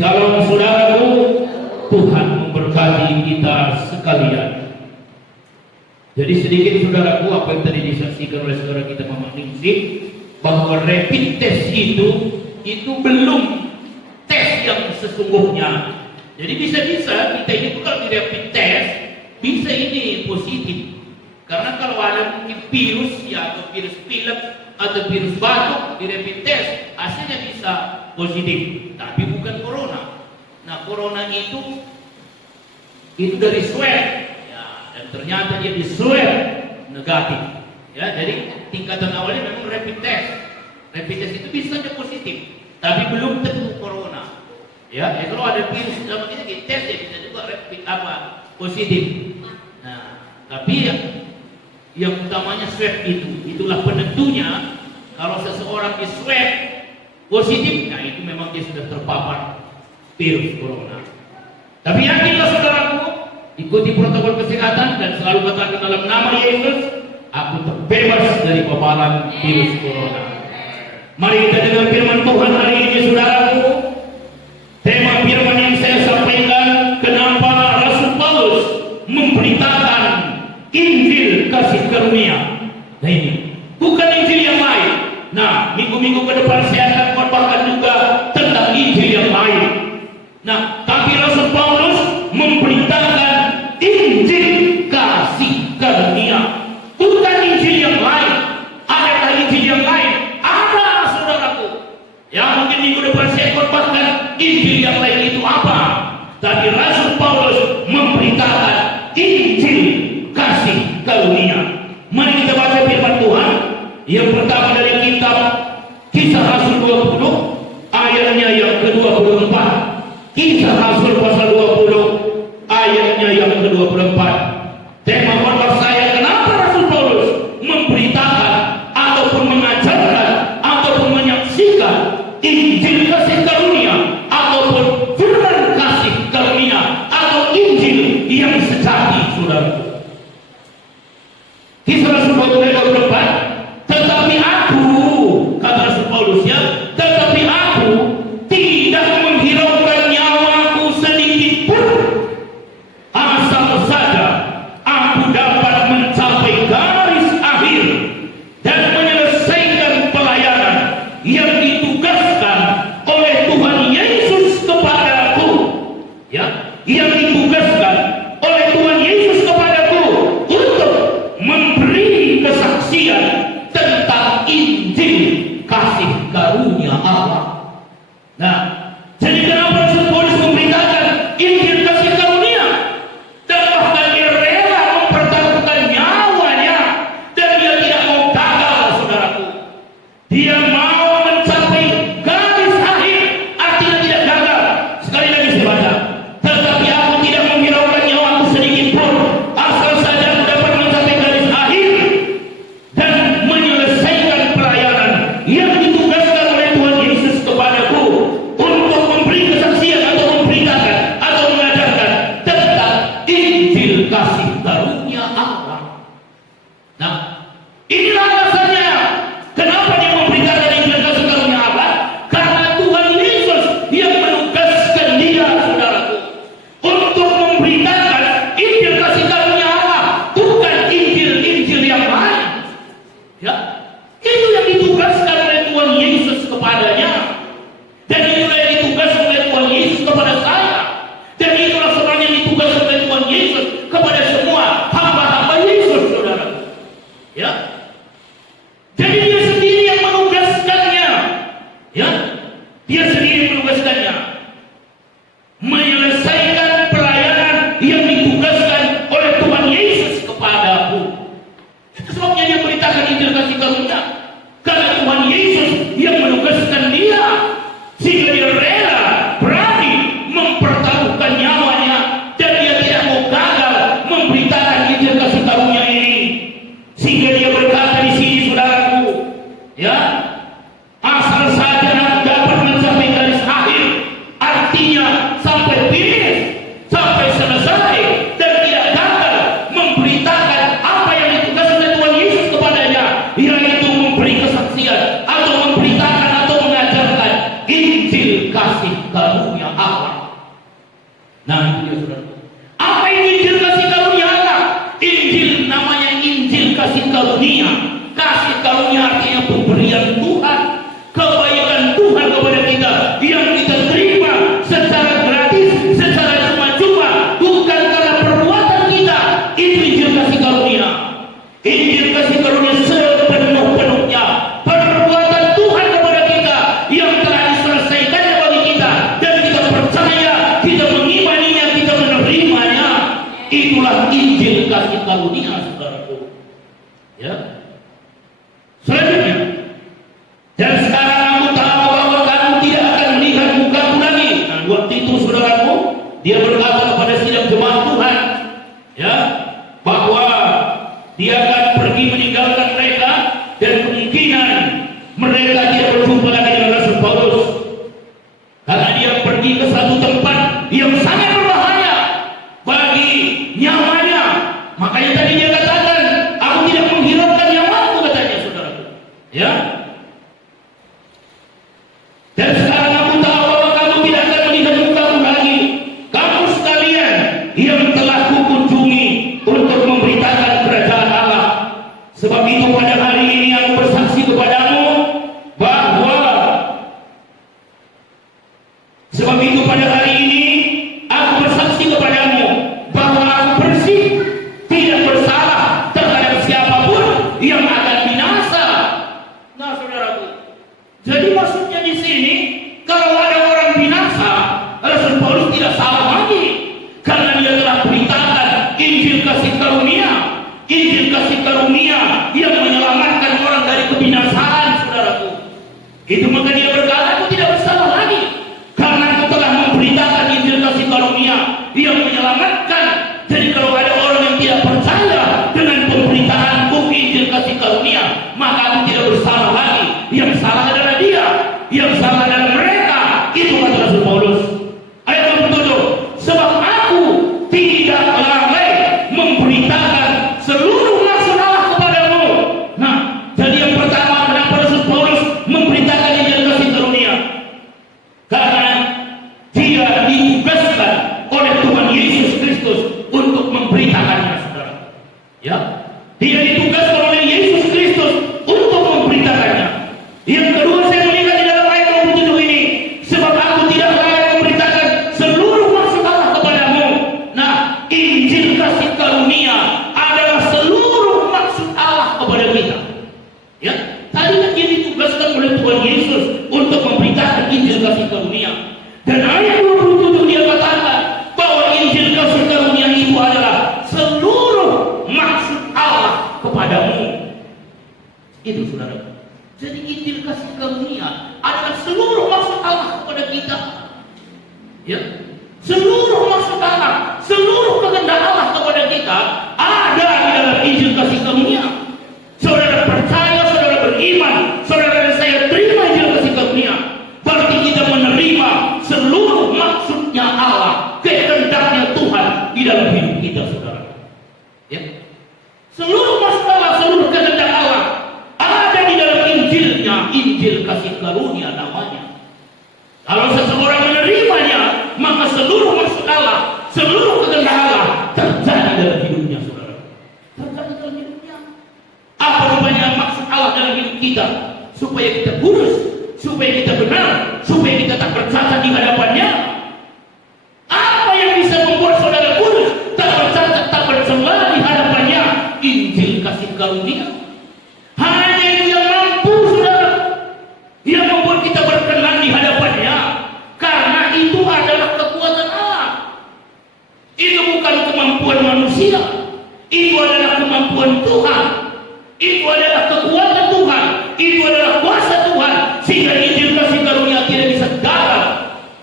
Shalom saudaraku, Tuhan memberkati kita sekalian. Jadi sedikit saudaraku, apa yang tadi disaksikan oleh saudara kita Mama Ningsih, bahwa rapid test itu belum tes yang sesungguhnya. Jadi bisa-bisa kita ini kalau di rapid test bisa ini positif. Karena kalau ada mungkin virus ya, atau virus pilek atau virus batuk di rapid test hasilnya bisa positif, tapi bukan corona. Nah, corona itu dari swab ya, dan ternyata dia di swab negatif ya. Jadi tingkatan awalnya memang rapid test itu bisa saja positif, tapi belum tentu corona ya. Kalau ada virus dalam kita tes ya bisa juga rapid positif. Nah, tapi yang utamanya swab itulah penentunya. Kalau seseorang di swab positif, nah itu memang dia sudah terpapar virus corona. Tapi yakinlah saudaraku, ikuti protokol kesehatan dan selalu katakan dalam nama Yesus, aku terbebas dari paparan virus corona. Mari kita dengar firman Tuhan hari ini saudaraku. Tema firman yang saya sampaikan, kenapa Rasul Paulus memberitakan Injil kasih karunia. Nah ini bukan Injil yang lain. Nah, minggu-minggu ke depan saya akan khotbahkan juga tentang Injil yang lain. Nah, tapi Rasul Paulus memberitakan Injil kasih karunia, bukan Injil yang lain. Adakah Injil yang lain? Ada saudaraku. Yang mungkin minggu depan saya khotbahkan Injil yang lain itu apa? Tapi Rasul Paulus memberitakan Injil kasih karunia. Mari kita baca firman Tuhan. Yang pertama dari kitab Kisah Rasul 20 ayatnya yang ke-24. Kisah Rasul pasal 20 ayatnya yang ke-24. Tema khotbah saya, kenapa Rasul Paulus memberitakan ataupun mengajarkan ataupun menyaksikan Injil kasih karunia ataupun firman kasih karunia atau Injil yang sejati, saudara. Kisah Rasul 20 ayat 24. Tetapi aku, Ya. Selanjutnya, dan sekarang aku tahu bahwa kamu tidak akan melihat mukaku lagi. Nah, waktu itu saudaraku, dia berkata kepada sidang jemaat Tuhan, ya, bahwa dia akan pergi meninggalkan mereka dan kemungkinan mereka tidak berjumpa lagi dengan Rasul Paulus karena dia pergi ke satu tempat yang sangat berbahaya bagi nyawanya. Makanya tadi dia katakan, aku tidak menghiraukan nyawaku, katanya saudaraku, ya. Dan sekarang aku tahu bahwa kamu tidak akan melihat mukaku lagi, kamu sekalian yang telah kukunjungi untuk memberitakan kerajaan Allah. Sebab itu pada hari ini aku bersaksi kepadamu bahwa aku bersih, tidak bersalah terhadap siapapun yang akan binasa. Nah, saudaraku, jadi maksudnya di sini, kalau ada orang binasa, Rasul Paulus tidak salah lagi, karena dia telah beritakan Injil kasih karunia yang menyelamatkan orang dari kebinasaan, saudaraku. Itu maka dia berkata, aku tidak bersalah lagi, karena aku telah memberitakan Injil kasih karunia yang menyelamatkan. Jadi kalau ada orang yang tidak percaya dengan pemberitaanku Injil kasih karunia, maka aku tidak bersalah lagi. Yang salah adalah dia, yang salah adalah mereka. Itu kata Rasul Paulus. Ayat 27, sebab aku tidak lalai memberitakan seluruh maksud Allah kepadamu. Nah, jadi yang pertama, kenapa Rasul Paulus memberitakan Injil kasih karunia? Karena dia ditugaskan oleh Tuhan Yesus Kristus untuk memberitakannya, saudara. Ya, dia ditugaskan oleh Yesus Kristus untuk memberitakannya. Yang kedua, saya melihat di dalam ayat 27 ini, sebab aku tidak lalai memberitakan seluruh maksud Allah kepadamu. Nah, Injil kasih karunia adalah seluruh maksud Allah kepada kita. Ya, tadi dia ditugaskan oleh Tuhan Yesus untuk memberitakan Injil kasih karunia. Dan ayat 27 dia katakan bahwa Injil kasih karunia itu adalah seluruh maksud Allah kepadamu. Itu, saudara. Jadi Injil kasih karunia adalah seluruh maksud Allah kepada kita. Ya, seluruh maksud Allah, seluruh kehendak Allah kepada kita ada di dalam Injil kasih karunia. Saudara percaya, saudara beriman, saudara dan saya terima Injil kasih karunia, berarti kita menerima seluruh maksudnya Allah, kehendaknya Tuhan di dalam hidup kita, saudara. Ya, seluruh maksud Allah, seluruh kehendak Allah ada di dalam Injilnya, Injil kasih karunia namanya. Kalau seseorang menerimanya, maka seluruh maksud Allah, seluruh kehendak Allah terjadi dalam hidupnya, saudara. Terjadi dalam hidupnya. Apa rupanya maksud Allah dalam hidup kita? Supaya kita kudus, supaya kita benar, supaya kita tak bercacat di hadapannya. Apa yang bisa membuat saudara kudus, tak bercacat, tak bercela di hadapannya? Injil kasih karunia. Hanya itu yang mampu, saudara, yang membuat kita berkenan di hadapannya. Karena itu adalah kekuatan Allah. Itu bukan kemampuan manusia, itu adalah kemampuan Tuhan. Itu adalah kekuatan Tuhan, itu adalah kuasa Tuhan, sehingga Injil kasih karunia tidak bisa gagal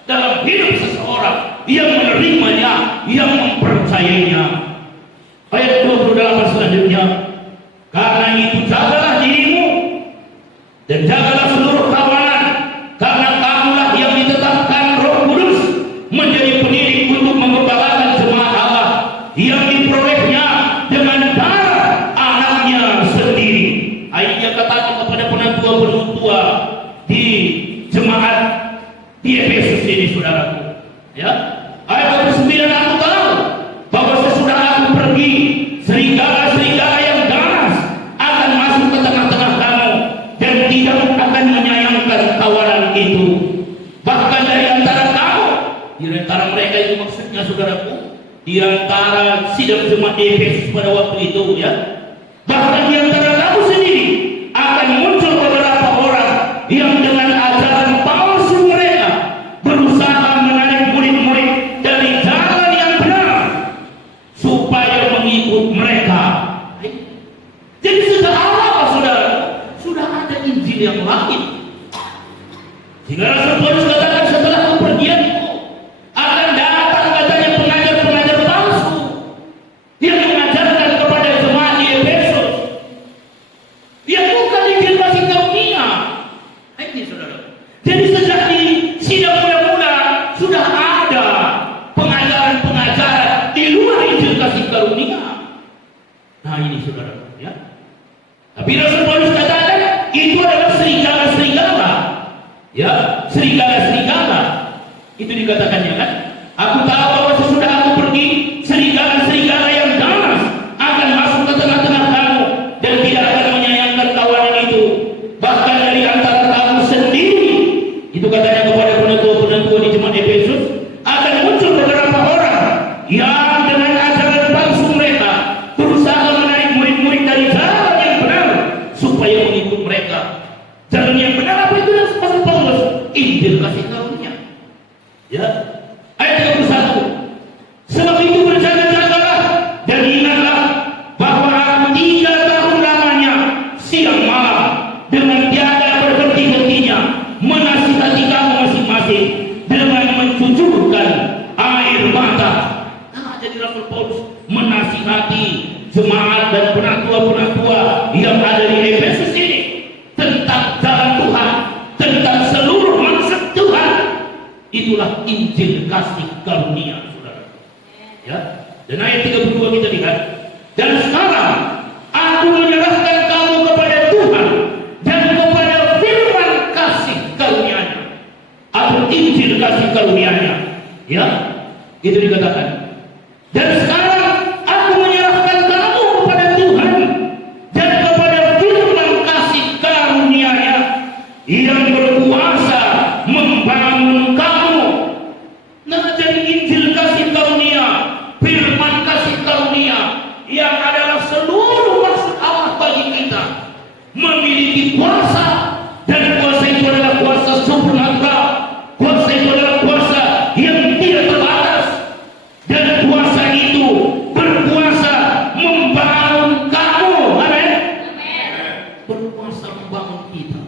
dalam hidup seseorang yang menerimanya, yang mempercayainya. Ayat 28 selanjutnya, karena itu jagalah dirimu dan jagalah seluruh kawanan, karena kamulah yang ditetapkan Roh Kudus menjadi pendidik untuk mengembalakan jemaat Allah yang diperolehnya dengan darah anaknya sendiri. Ayatnya katakan kepada penatua-penatua di jemaat di Efesus ini, saudaraku. Ya, ayat 29, aku tahu bahwa sesudah aku pergi, serigala-serigala yang ganas akan masuk ke tengah-tengah kamu dan tidak akan menyayangkan kawanan itu. Bahkan dari antara kamu, di antara mereka itu maksudnya, saudaraku, di antara sidang jemaat di Efesus pada waktu itu, ya, bahkan di antara kamu sendiri akan muncul beberapa orang yang dengan ajaran palsu mereka berusaha menarik murid-murid dari jalan yang benar supaya mengikut mereka. Jadi sudah Injil yang lain. Sehingga Rasul Paulus katakan setelah kepergianku akan datang katanya pengajar-pengajar palsu yang mengajarkan kepada jemaat di Efesus yang bukan Injil kasih karunia. Ini saudara. Jadi sejak di sidang mula-mula sudah ada pengajaran-pengajaran di luar Injil kasih karunia. Nah ini saudara, ya. Tapi Rasul Paulus katakan itu adalah serigala-serigala, ya, serigala-serigala. Itu dikatakannya kan. Aku tahu bahwa sesudah aku pergi, serigala-serigala yang ganas akan masuk ke tengah-tengah kamu dan tidak akan menyayangkan kawanan itu. Bahkan dari antara kamu sendiri, itu katanya kepada penetua-penetua di jemaat Efesus, akan muncul beberapa orang yang dengan ajaran palsu mereka berusaha menarik murid-murid dari jalan yang benar supaya mengikut mereka. Jalan yang benar apa itu yang Rasul Paulus? Injil kasih karunia. Ya. Ayat 31. Sebab itu berjaga-jagalah dan ingatlah bahwa aku 3 tahun lamanya siang malam dengan tiada berhenti-hentinya menasihati kamu masing-masing dengan mencucurkan air mata. Nah, jadi Rasul Paulus menasihati jemaat dan penatua-penatua yang ada di Efesus ini tentang jalan Tuhan, tentang seluruh maksud Tuhan. Itulah Injil kasih karunia, saudara. Ya. Dan ayat 32 kita lihat. Dan sekarang aku menyerahkan kamu kepada Tuhan dan kepada firman kasih karunia-Nya atau Injil kasih karunia-Nya. Ya, itu dikatakan. Dan sekarang aku menyerahkan kamu kepada Tuhan dan kepada firman kasih karunia-Nya yang berkuasa membangun kamu. Nah, jadi Injil kasih karunia, firman kasih karunia yang adalah seluruh maksud Allah bagi kita memiliki kuasa, dan kuasa itu adalah kuasa supernatural. Kuasa itu adalah kuasa yang tidak terbatas, dan kuasa itu berkuasa membangun kamu. Amin. Berkuasa membangun kita.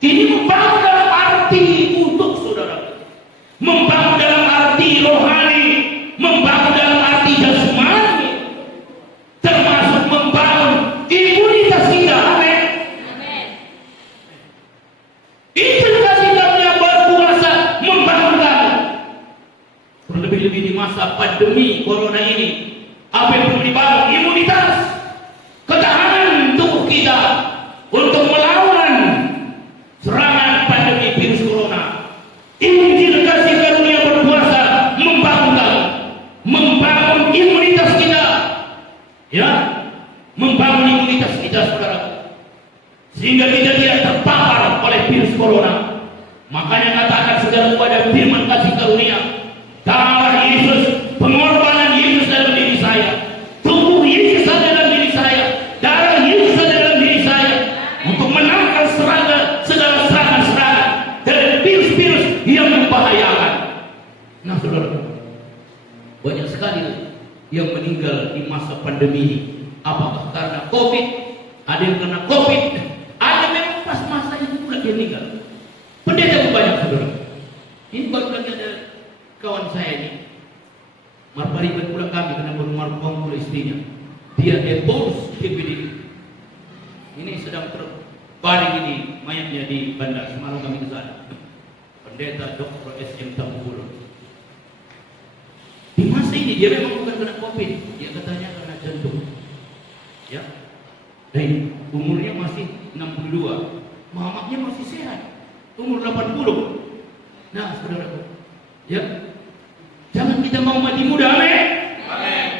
Ini membangun dalam arti utuh, saudara. Membangun dalam arti rohani, membangun dalam arti jasmani, termasuk membangun imunitas kita. Amin. Injil kasih karunia berkuasa membangun kamu. Terlebih-lebih di masa pandemi corona ini, apa yang perlu dibangun? Imunitas, ketahanan tubuh kita untuk melawan serangan pandemi virus corona. Injil kasih karunia berkuasa membangun kamu, membangun imunitas kita, ya, membangun imunitas kita, saudara, sehingga kita tidak terpapar oleh virus corona. Makanya katakan saudara pada firman kasih karunia, darah Yesus, pengorbanan Yesus dalam diri saya, tubuh Yesus ada dalam diri saya, darah Yesus ada dalam diri saya untuk menangkal segala serangan-serangan dan virus-virus yang membahayakan. Nah, saudara, banyak sekali yang meninggal di masa pandemi ini. Apakah karena COVID? Ada yang kena COVID, ada memang pas masa itu pula dia meninggal. Pendeta pun banyak, saudara. Ini baru lagi ada kawan saya ini, marpariban pulang kami karena berumah-rumah pula istrinya. Dia depos TPD. Ini sedang terbaring ini mayatnya di bandar. Semalam kami ke sana. Pendeta Dr. SM Tambulo. Di masa ini dia memang bukan kena COVID, dia katanya kena jantung. Ya. Dan umurnya masih 62. Mamaknya masih sehat. Umur 80. Nah, saudara, ya. Jangan kita mau mati muda, amin. Amin.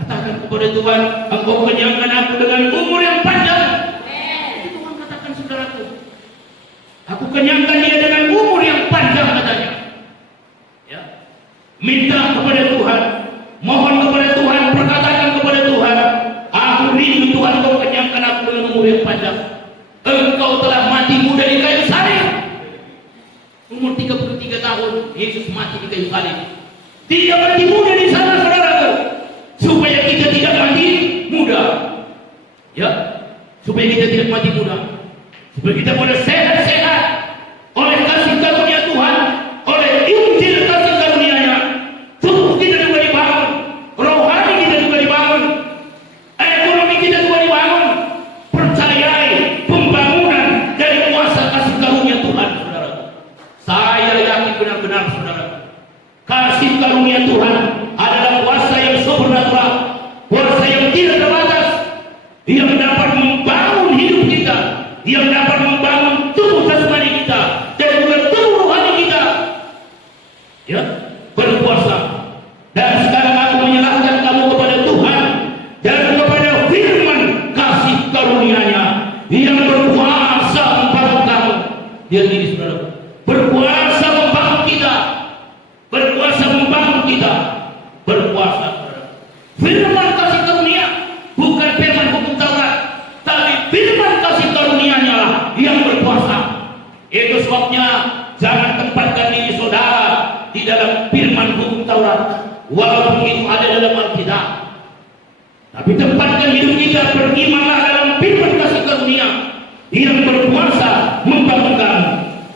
Katakan kepada Tuhan, Engkau kenyangkan aku dengan umur yang panjang. Amin. Itu Tuhan katakan, saudaraku. Aku kenyangkan dia dengan umur yang panjang, katanya. Ya. Minta kepada Tuhan, mohon kepada Tuhan, perkatakan kepada Tuhan, aku rindu Tuhan, Engkau kenyangkan aku dengan umur yang panjang. Engkau telah mati muda di kayu salib. Umur 33 tahun Yesus mati di kayu salib. Tidak mati muda di sana, saudaraku, supaya kita tidak mati muda. Ya, supaya kita tidak mati muda. supaya kita boleh sehat-sehat oleh kasih karunia Tuhan, oleh Injil kasih karunia-Nya. Tubuh kita juga dibangun, rohani kita juga dibangun, ekonomi kita juga dibangun. Percayai pembangunan dari kuasa kasih karunia Tuhan, saudara. Saya yakin benar-benar, saudara, kasih karunia Tuhan adalah kuasa yang supernatural, kuasa yang tidak terbatas, yang dapat membangun hidup kita, yang dapat membangun tubuh jasmani kita dan juga tubuh rohani kita. Ya, berkuasa. Dan sekarang aku menyerahkan kamu kepada Tuhan dan kepada firman kasih karunia-Nya yang berkuasa membangun kamu. Dia ini, saudara, berkuasa membangun kita, berkuasa membangun kita, berkuasa, saudara. Firman kasih karunia, bukan firman hukum Taurat, tapi firman kasih karunia-Nya lah yang berkuasa. Itu sebabnya jangan tempatkan diri saudara di dalam firman hukum Taurat, walaupun itu ada dalam Alkitab. Tapi tempatkan hidup kita, berimanlah dalam firman kasih karunia yang berkuasa membangun kamu.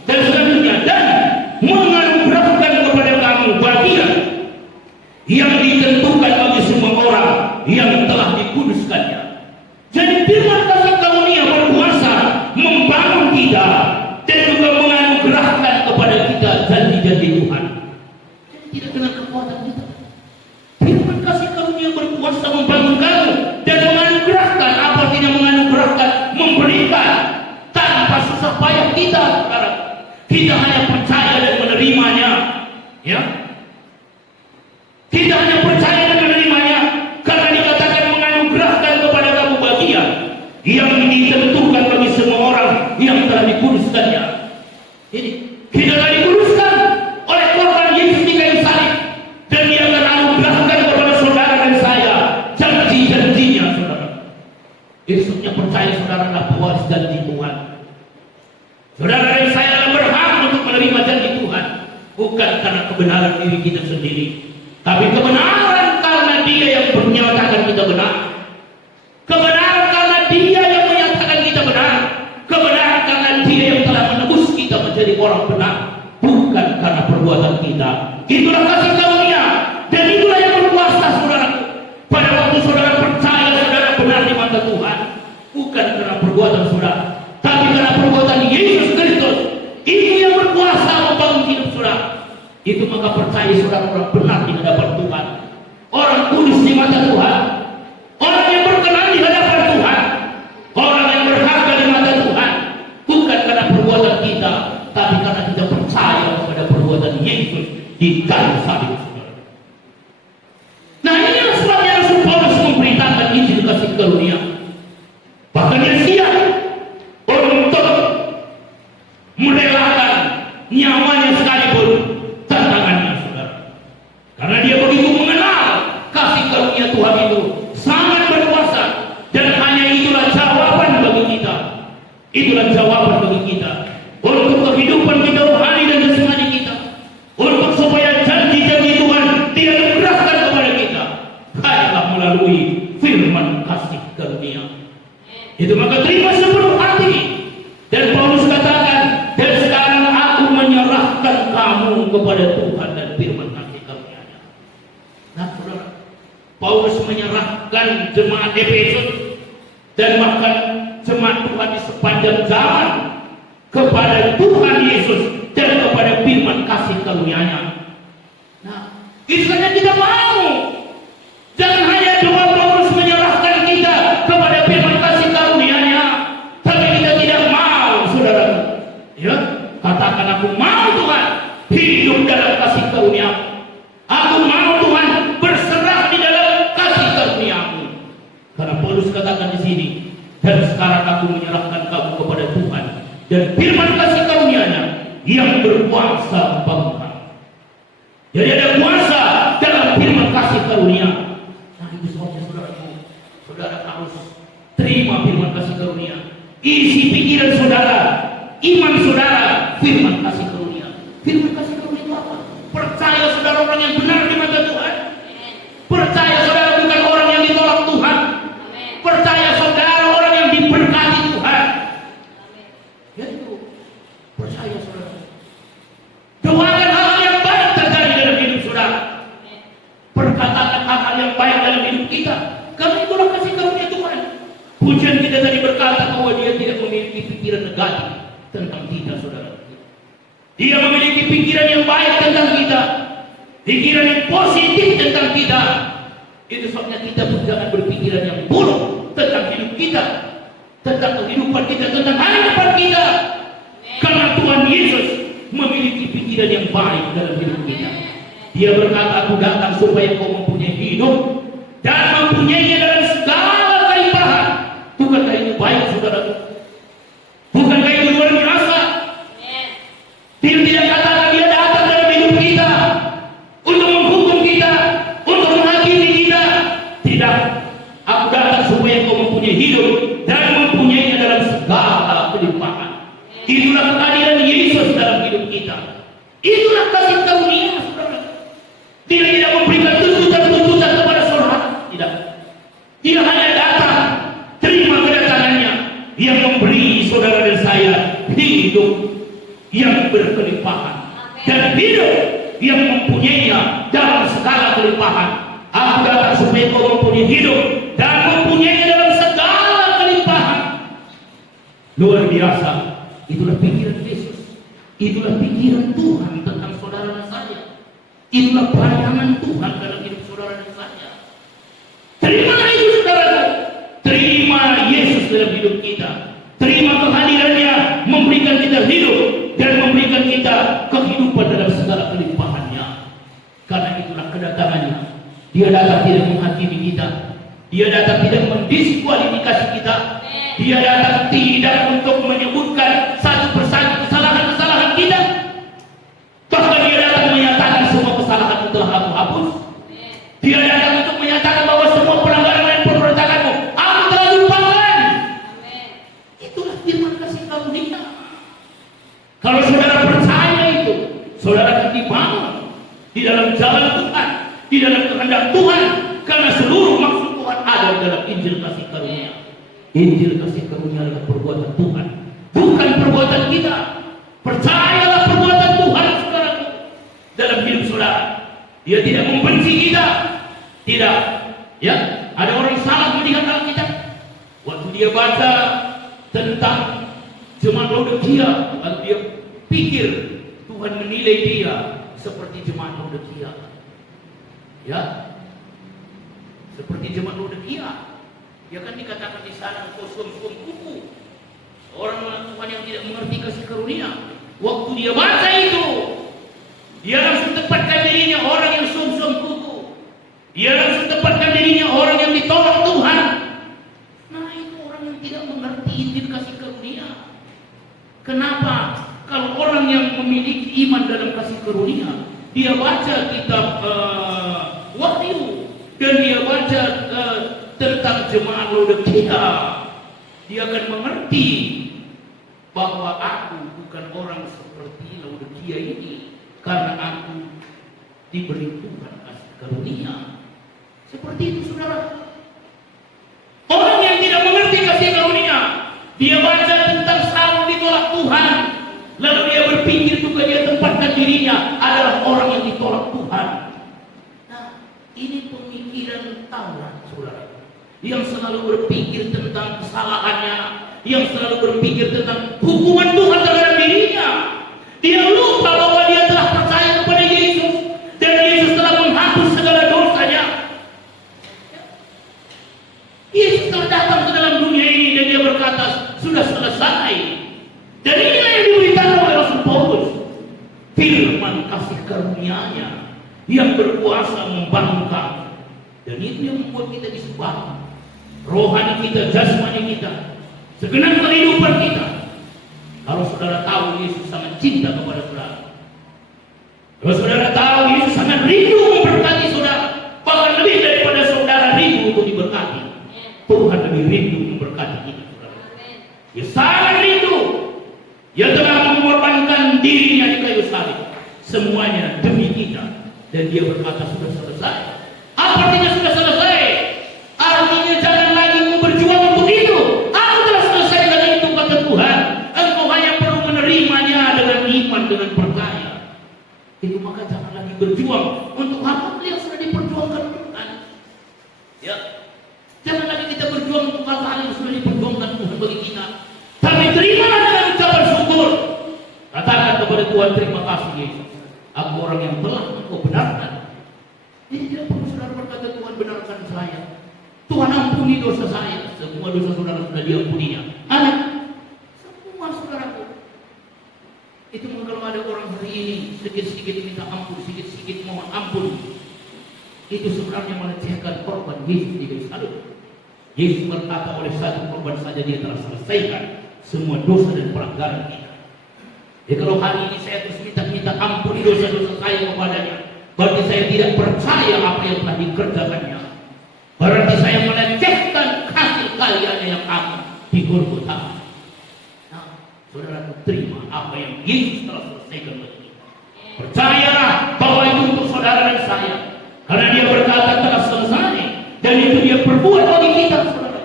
Dan selanjutnya, dan menganugerahkan kepada kamu bagian yang ditentukan bagi semua orang yang telah dikuduskannya. Jadi firman kasih karunia berkuasa membangun kita dan juga menganugerahkan kepada kita janji-janji Tuhan. Jadi tidak dengan kekuatan kita. Firman kasih karunia berkuasa membangun kamu dan menganugerahkan, apa tidak menganugerahkan, memberikan tanpa susah payah kita. Kita hanya percaya dan menerimanya, ya. Kita hanya percaya dan menerimanya karena dikatakan menganugerahkan kepada kamu bagian yang ditentukan bagi semua orang yang telah dikuduskannya. Ini kita telah dikuduskan oleh korban Yesus di kayu salib, dan Dia akan anugerahkan kepada saudara dan saya janji-janjinya, saudara. Itu sebabnya percaya saudara adalah pewaris janji Tuhan. Saudara dan saya berhak untuk menerima janji Tuhan, bukan karena kebenaran diri kita sendiri, tapi kebenaran karena Dia yang menyatakan kita benar. Kebenaran karena Dia yang menyatakan kita benar. Kebenaran karena Dia yang telah menebus kita menjadi orang benar, bukan karena perbuatan kita. Itulah kasih karunia, dan itulah yang berkuasa, saudara. Pada waktu saudara percaya, saudara benar di mata Tuhan, bukan karena perbuatan saudara, tapi karena perbuatan Yesus Kristus. Itu yang berkuasa membangun hidup saudara. Itu maka percaya saudara orang benar di hadapan Tuhan, orang kudus di mata Tuhan, orang yang berkenan di hadapan Tuhan, orang yang berharga di mata Tuhan, bukan karena perbuatan kita, tapi karena kita percaya kepada perbuatan Yesus di kayu salib, saudara. Nah, inilah sebabnya Rasul Paulus memberitakan Injil kasih karunia. Bahkan dia siap untuk merelakan nyawanya sekalipun tantangannya, saudara. Karena dia begitu mengenal kasih karunia Tuhan itu sangat berkuasa, dan hanya itulah jawaban bagi kita. Itulah jawaban bagi kita untuk kehidupan kita rohani dan jasmani kita, untuk supaya janji-janji Tuhan dianugerahkan kepada kita hanyalah melalui firman kasih karunia. Itu maka terima sepenuh hati. Dan Paulus katakan, dan sekarang aku menyerahkan kamu kepada Tuhan dan firman kasih karunia-Nya. Nah, saudara, Paulus menyerahkan jemaat Efesus dan bahkan jemaat Tuhan di sepanjang zaman kepada Tuhan Yesus dan kepada firman kasih karunia-Nya. Nah, itu saja kita mau. Jangan hanya doa Paulus menyerahkan kita kepada firman kasih karunia-Nya, tapi kita tidak mau, saudara. Ya, katakan, aku mau Tuhan hidup dalam kasih karunia-Mu. Aku mau Tuhan berserah di dalam kasih karunia-Mu. Karena Paulus katakan di sini, dan sekarang aku menyerahkan kamu kepada Tuhan dan firman kasih karunia-Nya yang berkuasa membangun kamu. Jadi ada kuasa dalam firman kasih karunia. Nah, itu sebabnya saudara harus terima firman kasih karunia. Isi pikiran saudara, iman saudara, firman kasih karunia. Firman kasih karunia itu apa? Percaya saudara orang yang benar di mata Tuhan. Percaya saudara bukan orang yang ditolak Tuhan. Percaya saudara orang yang diberkati Tuhan. Pujian kita tadi berkata bahwa dia tidak memiliki pikiran negatif tentang kita, saudara. Dia memiliki pikiran yang baik tentang kita, pikiran yang positif tentang kita. Itu sebabnya kita pun jangan berpikiran yang buruk tentang hidup kita, tentang kehidupan kita, tentang harapan kita. Karena Tuhan Yesus memiliki pikiran yang baik dalam hidup kita. Dia berkata, aku datang supaya kau mempunyai hidup dan mempunyainya dalam segala kelimpahan. Bukankah itu baik, saudara? Bukankah itu luar biasa? Dia tidak katakan dia datang dalam hidup kita untuk menghukum kita, untuk menghakimi kita. Tidak. Aku datang supaya kau mempunyai hidup dan mempunyainya dalam segala kelimpahan. Itulah kehadiran Yesus dalam hidup kita. Itulah kasih karunia, saudara. Dia tidak memberikan tuntutan-tuntutan kepada saudara. Tidak. Dia hanya datang, terima kedatangannya, yang memberi saudara dan saya hidup yang berkelimpahan dan hidup yang mempunyainya dalam segala kelimpahan. Aku datang supaya kau mempunyai hidup dan mempunyainya dalam segala kelimpahan. Luar biasa. Itulah pikiran Yesus. Itulah pikiran Tuhan tentang saudara dan saya. Itulah pelayanan Tuhan dalam hidup saudara dan saya. Terima itu, saudaraku. Terima Yesus dalam hidup kita. Terima kehadirannya memberikan kita hidup dan memberikan kita kehidupan dalam segala kelimpahannya. Karena itulah kedatangannya. Dia datang tidak menghakimi kita. Dia datang tidak mendiskualifikasi kita. Dia datang tidak untuk menyebutkan satu persatu kesalahan-kesalahan kita. Bahkan dia datang menyatakan semua kesalahan itu telah aku hapus. Dia datang untuk menyatakan bahwa semua pelanggaran dan pemberontakanmu aku telah lupakan. Itulah firman kasih karunia. Kalau saudara percaya itu, saudara akan dibangun di dalam jalan Tuhan, di dalam kehendak Tuhan, karena seluruh maksud Tuhan ada dalam Injil kasih karunia. Injil kasih karunia adalah perbuatan Tuhan, bukan perbuatan kita. Percayalah perbuatan Tuhan, saudara, dalam hidup saudara. Dia tidak membenci kita. Tidak. Ya, ada orang salah melihat Alkitab. Waktu dia baca tentang jemaat Laodikia, lalu dia pikir Tuhan menilai dia seperti jemaat Laodikia. Ya, seperti jemaat Laodikia. Ya kan dikatakan di sana engkau suam-suam kuku. Orang Tuhan yang tidak mengerti kasih karunia. Waktu dia baca itu, dia langsung tempatkan dirinya orang yang suam-suam kuku. Dia langsung tempatkan dirinya orang yang ditolak Tuhan. Nah, itu orang yang tidak mengerti Injil kasih karunia. Kenapa? Kalau orang yang memiliki iman dalam kasih karunia, dia baca kitab Wahyu dan dia baca tentang jemaat Laodikia, dia akan mengerti bahwa aku bukan orang seperti Laodikia ini, karena aku diberi Tuhan kasih karunia. Seperti itu, saudara. Orang yang tidak mengerti kasih karunia, dia baca tentang Saul ditolak Tuhan, lalu dia berpikir juga dia tempatkan dirinya adalah orang yang ditolak Tuhan. Nah, ini pemikiran Taurat, saudara, yang selalu berpikir tentang kesalahannya, yang selalu berpikir tentang hukuman Tuhan terhadap dirinya. Dia lupa bahwa dia telah percaya kepada Yesus dan Yesus telah menghapus segala dosanya. Yesus telah datang ke dalam dunia ini dan dia berkata sudah selesai. Dan inilah yang diberitakan oleh Rasul Paulus, firman kasih karunia-Nya yang berkuasa membangun kami. Dan itu yang membuat kita disembah. Rohani kita, jasmani kita, segenap kehidupan kita. Kalau saudara tahu Yesus sangat cinta kepada saudara, kalau saudara tahu Yesus sangat rindu memberkati saudara, bahkan lebih daripada saudara rindu untuk diberkati, Tuhan lebih rindu memberkati kita, saudara. Dia sangat rindu. Dia telah mengorbankan dirinya di kayu salib, semuanya demi kita. Dan dia berkata sudah selesai. Apa artinya sudah selesai? Artinya jangan lagi berjuang untuk itu. Aku telah selesai dengan itu, kata Tuhan. Engkau hanya perlu menerimanya dengan iman, dengan percaya. Itu maka jangan lagi berjuang untuk apa yang sudah diperjuangkan Tuhan. Ya, jangan lagi kita berjuang untuk hal-hal yang sudah Tuhan, terima kasih Yesus. Aku orang yang telah Engkau benarkan. Jadi tidak perlu saudara berkata, Tuhan benarkan saya, Tuhan ampuni dosa saya. Semua dosa saudara sudah diampuninya. Anak, semua saudaraku. Itu kalau ada orang hari ini sedikit-sedikit minta ampun, sedikit-sedikit mohon ampun, itu sebenarnya melecehkan korban Yesus di kayu salib. Yesus berkata, oleh satu korban saja dia telah selesaikan semua dosa dan pelanggaran kita. Jadi kalau hari ini saya terus minta ampuni dosa-dosa saya kepadanya, berarti saya tidak percaya apa yang telah dikerjakannya. Berarti saya melecehkan kasih karyanya yang agung di Golgota. Nah, saudara terima apa yang Yesus telah selesaikan bagi kita. Percayalah bahwa itu untuk saudara dan saya. Karena dia berkata telah selesai. Dan itu dia perbuat bagi kita, saudara.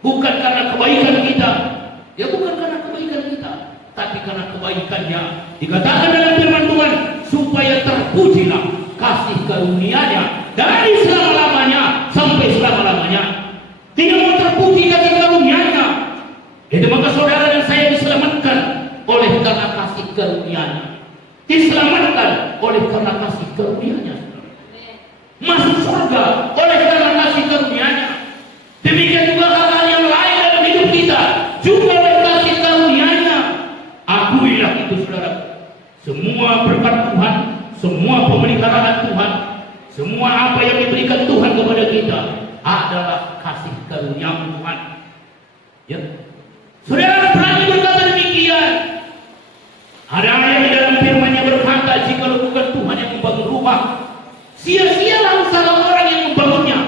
Bukan karena kebaikan kita. Ya bukan karena kebaikan kita. Tapi karena kebaikannya. Dikatakan dalam firman Tuhan, supaya terpujilah kasih karunia-Nya dari selama-lamanya sampai selama-lamanya. Tidak mau terpuji kasih karunia-Nya. Itu maka saudara dan saya diselamatkan oleh karena kasih karunia-Nya. Diselamatkan oleh karena kasih karunia-Nya. Masuk surga oleh karena kasih karunia-Nya. Demikian juga hal-hal yang lain dalam hidup kita juga oleh kasih karunia-Nya. Akuilah itu saudara. Semua berkat Tuhan, semua pemeliharaan Tuhan, semua apa yang diberikan Tuhan kepada kita adalah kasih karunia Tuhan. Ya, saudara berani berkata demikian. Ada ayat di dalam firman-Nya berkata, jikalau bukan Tuhan yang membangun rumah, sia-sialah usaha orang yang membangunnya.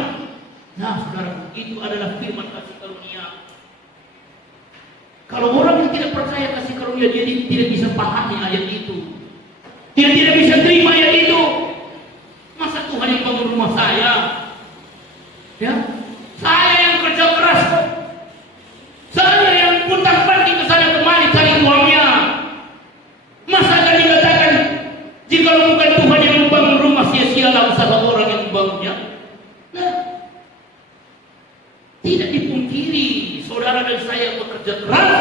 Nah, saudara, itu adalah firman kasih karunia. Kalau orang yang tidak percaya kasih karunia, dia tidak bisa pahami ayat itu. Dia tidak bisa terima ayat itu. Masa Tuhan yang bangun rumah saya? Ya, saya yang kerja keras, saya yang putar-panting ke sana kemari cari uangnya. Masa akan dikatakan, jikalau bukan Tuhan yang membangun rumah, sia-sialah usaha orang yang membangunnya? Nah, tidak dipungkiri saudara dan saya bekerja keras,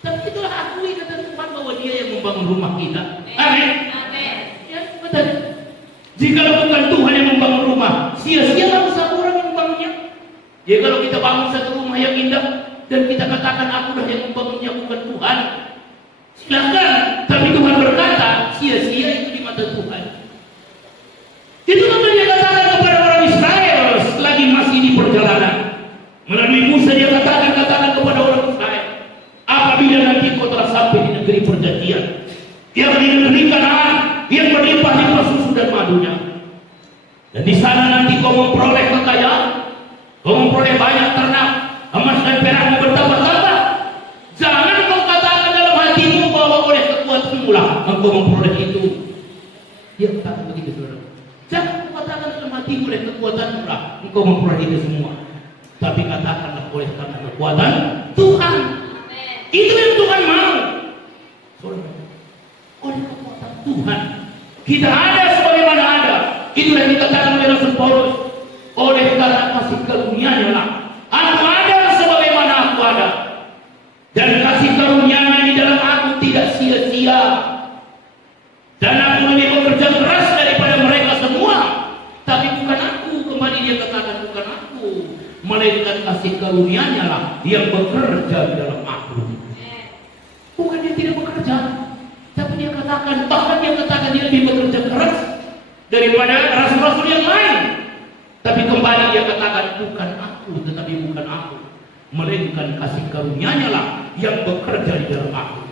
tapi itulah akui kata Tuhan bahwa Dia yang membangun rumah kita. Amin. Ya, betul. Jikalau bukan Tuhan yang membangun rumah, sia-sialah usaha orang yang membangunnya. Ya, kalau kita bangun satu rumah yang indah dan kita katakan aku dah yang membangunnya, bukan Tuhan, silakan. Tapi Tuhan berkata sia-sia itu di mata Tuhan. Itu maka Dia katakan kepada orang Israel selagi masih di perjalanan. Melalui Musa Dia katakan kepada orang Israel, apabila nanti kau telah sampai di negeri perjanjian, yang di negeri Kanaan, yang berlimpah-limpah susu dan madunya, dan di sana nanti kau memperoleh kekayaan, kau memperoleh banyak ternak, emas dan perakmu bertambah-tambah. Jangan kau katakan dalam hatimu bahwa oleh kekuatanmu lah engkau memperoleh itu. Dia katakan begitu, saudara. Jangan kau katakan dalam hatimu oleh kekuatanmu lah engkau memperoleh itu semua. Tapi katakanlah oleh karena kekuatan Tuhan. Itu yang Tuhan mau. Saudara, oleh kekuatan Tuhan kita ada sebagaimana ada. Itulah yang dikatakan oleh Rasul Paulus, oleh karena kasih karunia-Nya lah aku ada sebagaimana aku ada. Dan kasih karunia-Nya di dalam aku tidak sia-sia. Dan aku lebih bekerja keras daripada mereka semua. Tapi bukan aku, kembali Dia katakan bukan aku, melainkan kasih karunia-Nya lah yang bekerja di dalam aku. Bukan Dia tidak bekerja, tapi Dia katakan, bahkan Dia katakan Dia lebih bekerja keras daripada rasul-rasul yang lain. Tapi kembali Dia katakan bukan aku, tetapi bukan aku, melainkan kasih karunia-Nya lah yang bekerja di dalam aku.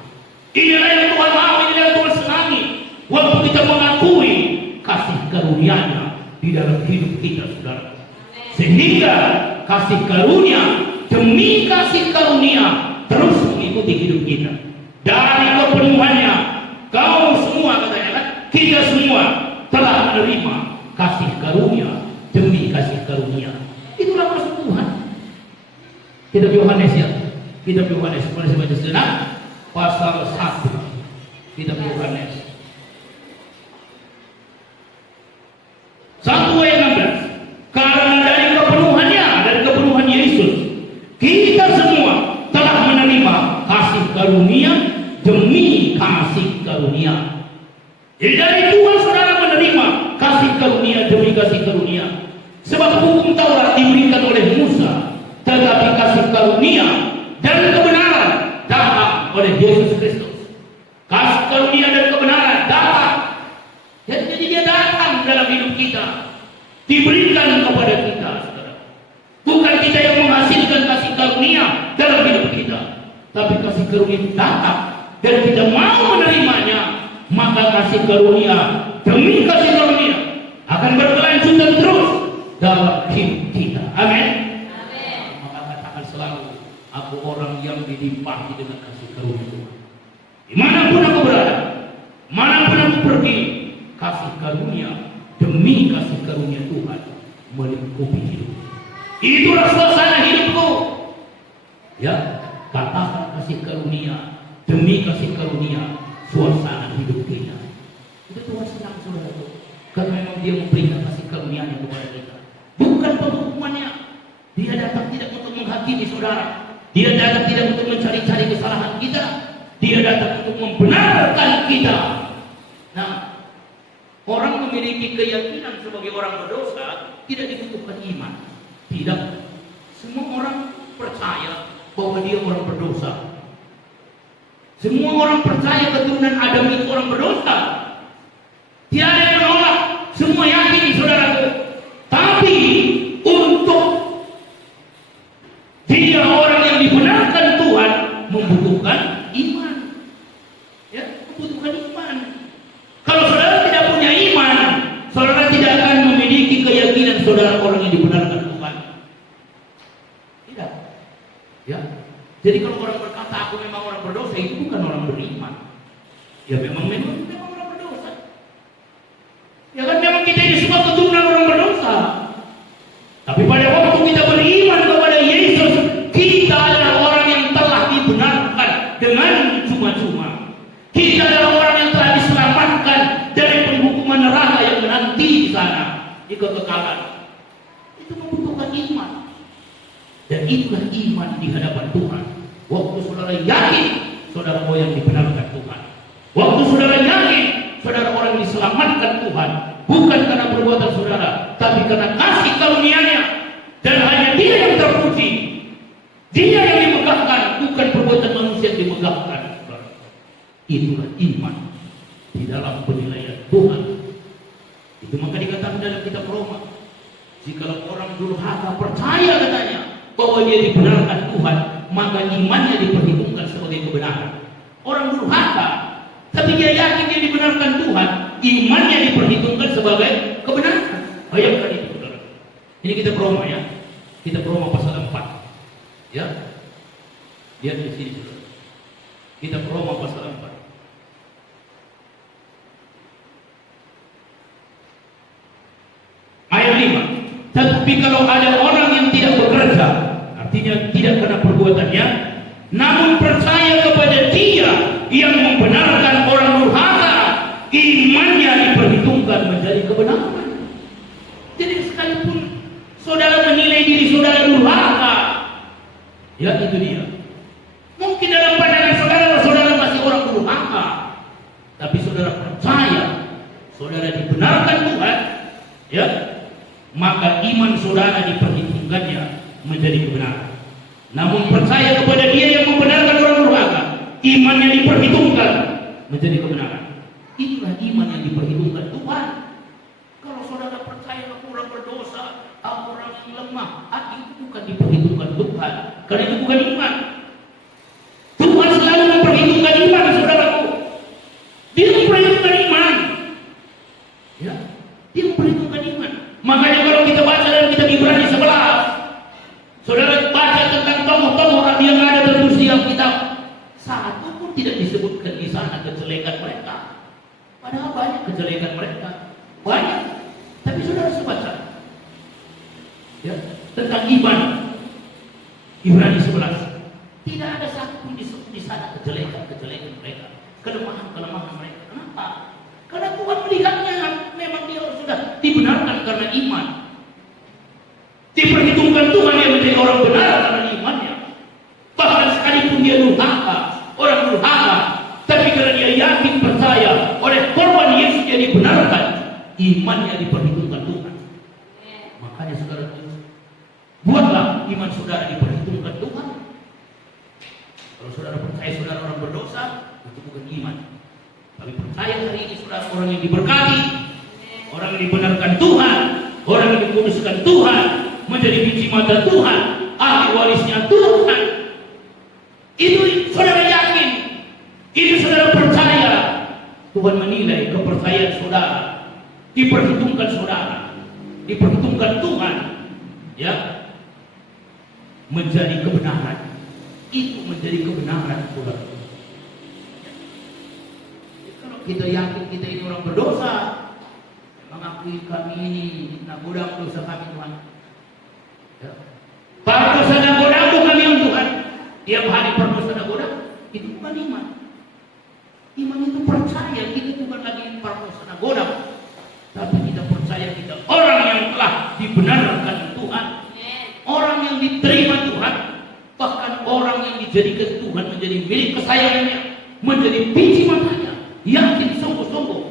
Inilah yang Tuhan mau, inilah yang Tuhan senangi. Waktu kita mengakui kasih karunia-Nya di dalam hidup kita, saudara. Sehingga kasih karunia demi kasih karunia terus mengikuti hidup kita. Dari kepenuhannya, kau semua katanya kan, kita semua telah menerima kasih karunia demi kasih karunia. Itulah maksud Tuhan. Kitab Yohanes ya, Kitab Yohanes, boleh saya baca sejenak? Pasal 1, Kitab Yohanes 1 ayat 16. Karena dari kepenuhan Yesus, kita semua telah menerima kasih karunia demi kasih karunia. Jadi dari Tuhan saudara menerima kasih karunia demi kasih karunia. Sebab hukum Taurat diberikan oleh Musa, tetapi kasih karunia dan kebenaran datang oleh Yesus Kristus. Kasih karunia dan kebenaran datang. Jadi dia datang dalam hidup kita, diberikan kepada kita, saudara. Bukan kita yang menghasilkan kasih karunia dalam hidup kita, tapi kasih karunia datang dan kita mau menerimanya, maka kasih karunia demi kasih karunia akan berkelanjutan terus dalam hidup kita. Amin. Maka katakan selalu, aku orang yang dilimpahi dengan kasih karunia Tuhan. Dimanapun aku berada, manapun aku pergi, kasih karunia demi kasih karunia Tuhan melingkupi hidup. Itulah suasana hidupku. Ya, katakan kasih karunia demi kasih karunia suasana hidup kita. Itu Tuhan senang, saudara, karena memang Dia memberikan kasih karunia-Nya kepada kita. Bukan penghukumannya. Dia datang tidak untuk menghakimi saudara. Dia datang tidak untuk mencari-cari kesalahan kita. Dia datang untuk membenarkan kita. Nah, orang memiliki keyakinan sebagai orang berdosa tidak dibutuhkan iman. Tidak. Semua orang percaya bahwa dia orang berdosa. Semua orang percaya keturunan Adam itu orang berdosa. Tidak ada yang menolak. Semua yakin, saudaraku. Tapi untuk dia orang yang dibenarkan Tuhan membutuhkan iman. Ya, membutuhkan iman. Kalau saudara tidak punya iman, saudara tidak akan memiliki keyakinan saudara orang yang dibenarkan Tuhan. Tidak. Ya. Jadi kalau orang berkata aku memang orang berdosa, itu bukan orang beriman. Ya memang orang berdosa. Ya kan memang kita ini semua keturunan orang berdosa. Tapi pada waktu kita beriman kepada Yesus, kita adalah orang yang telah dibenarkan dengan cuma-cuma. Kita adalah orang yang telah diselamatkan dari penghukuman neraka yang menanti di sana, di kekekalan. Itu membutuhkan iman. Dan itulah iman di hadapan Tuhan. Waktu saudara yakin saudara orang yang dibenarkan Tuhan. Waktu saudara yakin saudara orang yang diselamatkan Tuhan, bukan karena perbuatan saudara, tapi karena kasih karunia-Nya. Dan hanya Dia yang terpuji, Dia yang dimegahkan, bukan perbuatan manusia yang dimegahkan. Itulah iman di dalam penilaian Tuhan. Itu maka dikatakan dalam kitab Roma, jikalau orang durhaka percaya katanya bahwa dia dibenarkan Tuhan, maka imannya diperhitungkan sebagai kebenaran. Orang durhaka, tapi dia yakin dia dibenarkan Tuhan, imannya diperhitungkan sebagai kebenaran. Bayangkan itu, saudara. Ini kitab Roma, ya. Kitab Roma pasal 4. Ya. Lihat di sini, saudara. Kitab Roma pasal 4. Ayat 5. Tetapi kalau ada orang yang tidak bekerja, artinya tidak karena perbuatannya, namun percaya kepada Dia yang membenarkan orang durhaka, imannya diperhitungkan menjadi kebenaran. Jadi sekalipun saudara menilai diri saudara durhaka, ya itu dia. Mungkin dalam pandangan saudara masih orang durhaka, tapi saudara percaya saudara dibenarkan Tuhan, ya, maka iman saudara diperhitungkannya menjadi kebenaran. Namun percaya kepada Dia yang membenarkan orang durhaka, imannya diperhitungkan menjadi kebenaran. Itulah iman yang diperhitungkan Tuhan. Kalau saudara percaya aku orang berdosa, aku orang yang lemah, itu bukan diperhitungkan Tuhan, karena itu bukan iman. Tuhan selalu memperhitungkan iman, saudaraku. Dia memperhitungkan iman. Ya, Dia memperhitungkan iman. Makanya kalau kita baca dalam kitab Ibrani 11, saudara baca tentang tokoh-tokoh yang ada tertulis di Alkitab, satu pun tidak disebutkan di sana kejelekan mereka. Padahal banyak kejelekan mereka, banyak. Tapi saudara baca, ya, tentang iman, Ibrani 11, tidak ada satu pun disebut di sana kejelekan mereka, kelemahan mereka. Kenapa? Karena Tuhan melihatnya memang dia sudah dibenarkan karena iman. Diperhitungkan Tuhan dia menjadi orang benar karena imannya. Bahkan sekalipun dia durhaka, orang durhaka, tapi karena dia imannya diperhitungkan Tuhan. Makanya saudara, buatlah iman saudara diperhitungkan Tuhan. Kalau saudara percaya saudara orang berdosa, itu bukan iman. Tapi percaya hari ini saudara orang yang diberkati, orang yang dibenarkan Tuhan, orang yang dikuduskan Tuhan, menjadi biji mata Tuhan, ahli warisnya Tuhan. Itu saudara yakin, itu saudara percaya. Tuhan menilai kepercayaan saudara, diperhitungkan saudara, diperhitungkan Tuhan, ya, menjadi kebenaran. Itu menjadi kebenaran saudara. Kalau kita yakin kita ini orang berdosa, mengakui kami ini nagoda dosa kami Tuhan. Ya. Para dosa nagoda kami Tuhan. Tiap hari berdosa nagoda, itu bukan iman. Iman itu percaya kita bukan lagi para dosa nagoda, tapi kita percaya kita orang yang telah dibenarkan Tuhan, orang yang diterima Tuhan, bahkan orang yang dijadikan Tuhan menjadi milik kesayangannya, menjadi biji matanya, yakin sungguh-sungguh,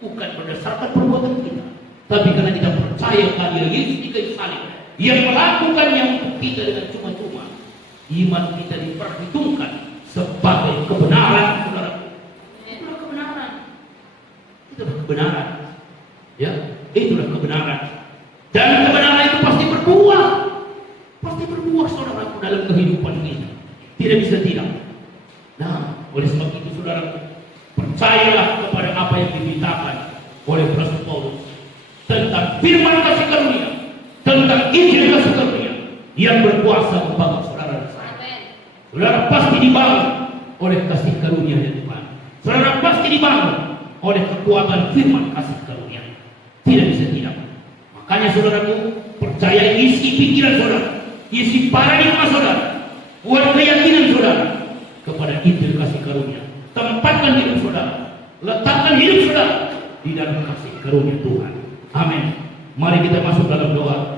bukan berdasarkan perbuatan kita, tapi karena kita percaya kepada Yesus di kayu salib yang melakukannya untuk kita dengan cuma-cuma. Iman kita diperhitungkan sebagai kebenaran, saudara. Itulah kebenaran. Itulah kebenaran. Ya, itulah kebenaran. Dan kebenaran itu pasti berbuah. Pasti berbuah saudaraku dalam kehidupan kita. Tidak bisa tidak. Nah, oleh sebab itu saudaraku, percayalah kepada apa yang diberitakan oleh Rasul Paulus tentang firman kasih karunia, tentang Injil kasih karunia yang berkuasa membangun saudara dan saya. Saudara pasti dibangun oleh kasih karunia dari Tuhan. Saudara pasti dibangun oleh kekuatan firman kasih karunia. Tidak bisa tidak. Makanya saudaraku, percaya isi pikiran saudara, isi paradigma saudara, buat keyakinan saudara kepada Injil kasih karunia. Tempatkan hidup saudara, letakkan hidup saudara di dalam kasih karunia Tuhan. Amin. Mari kita masuk dalam doa.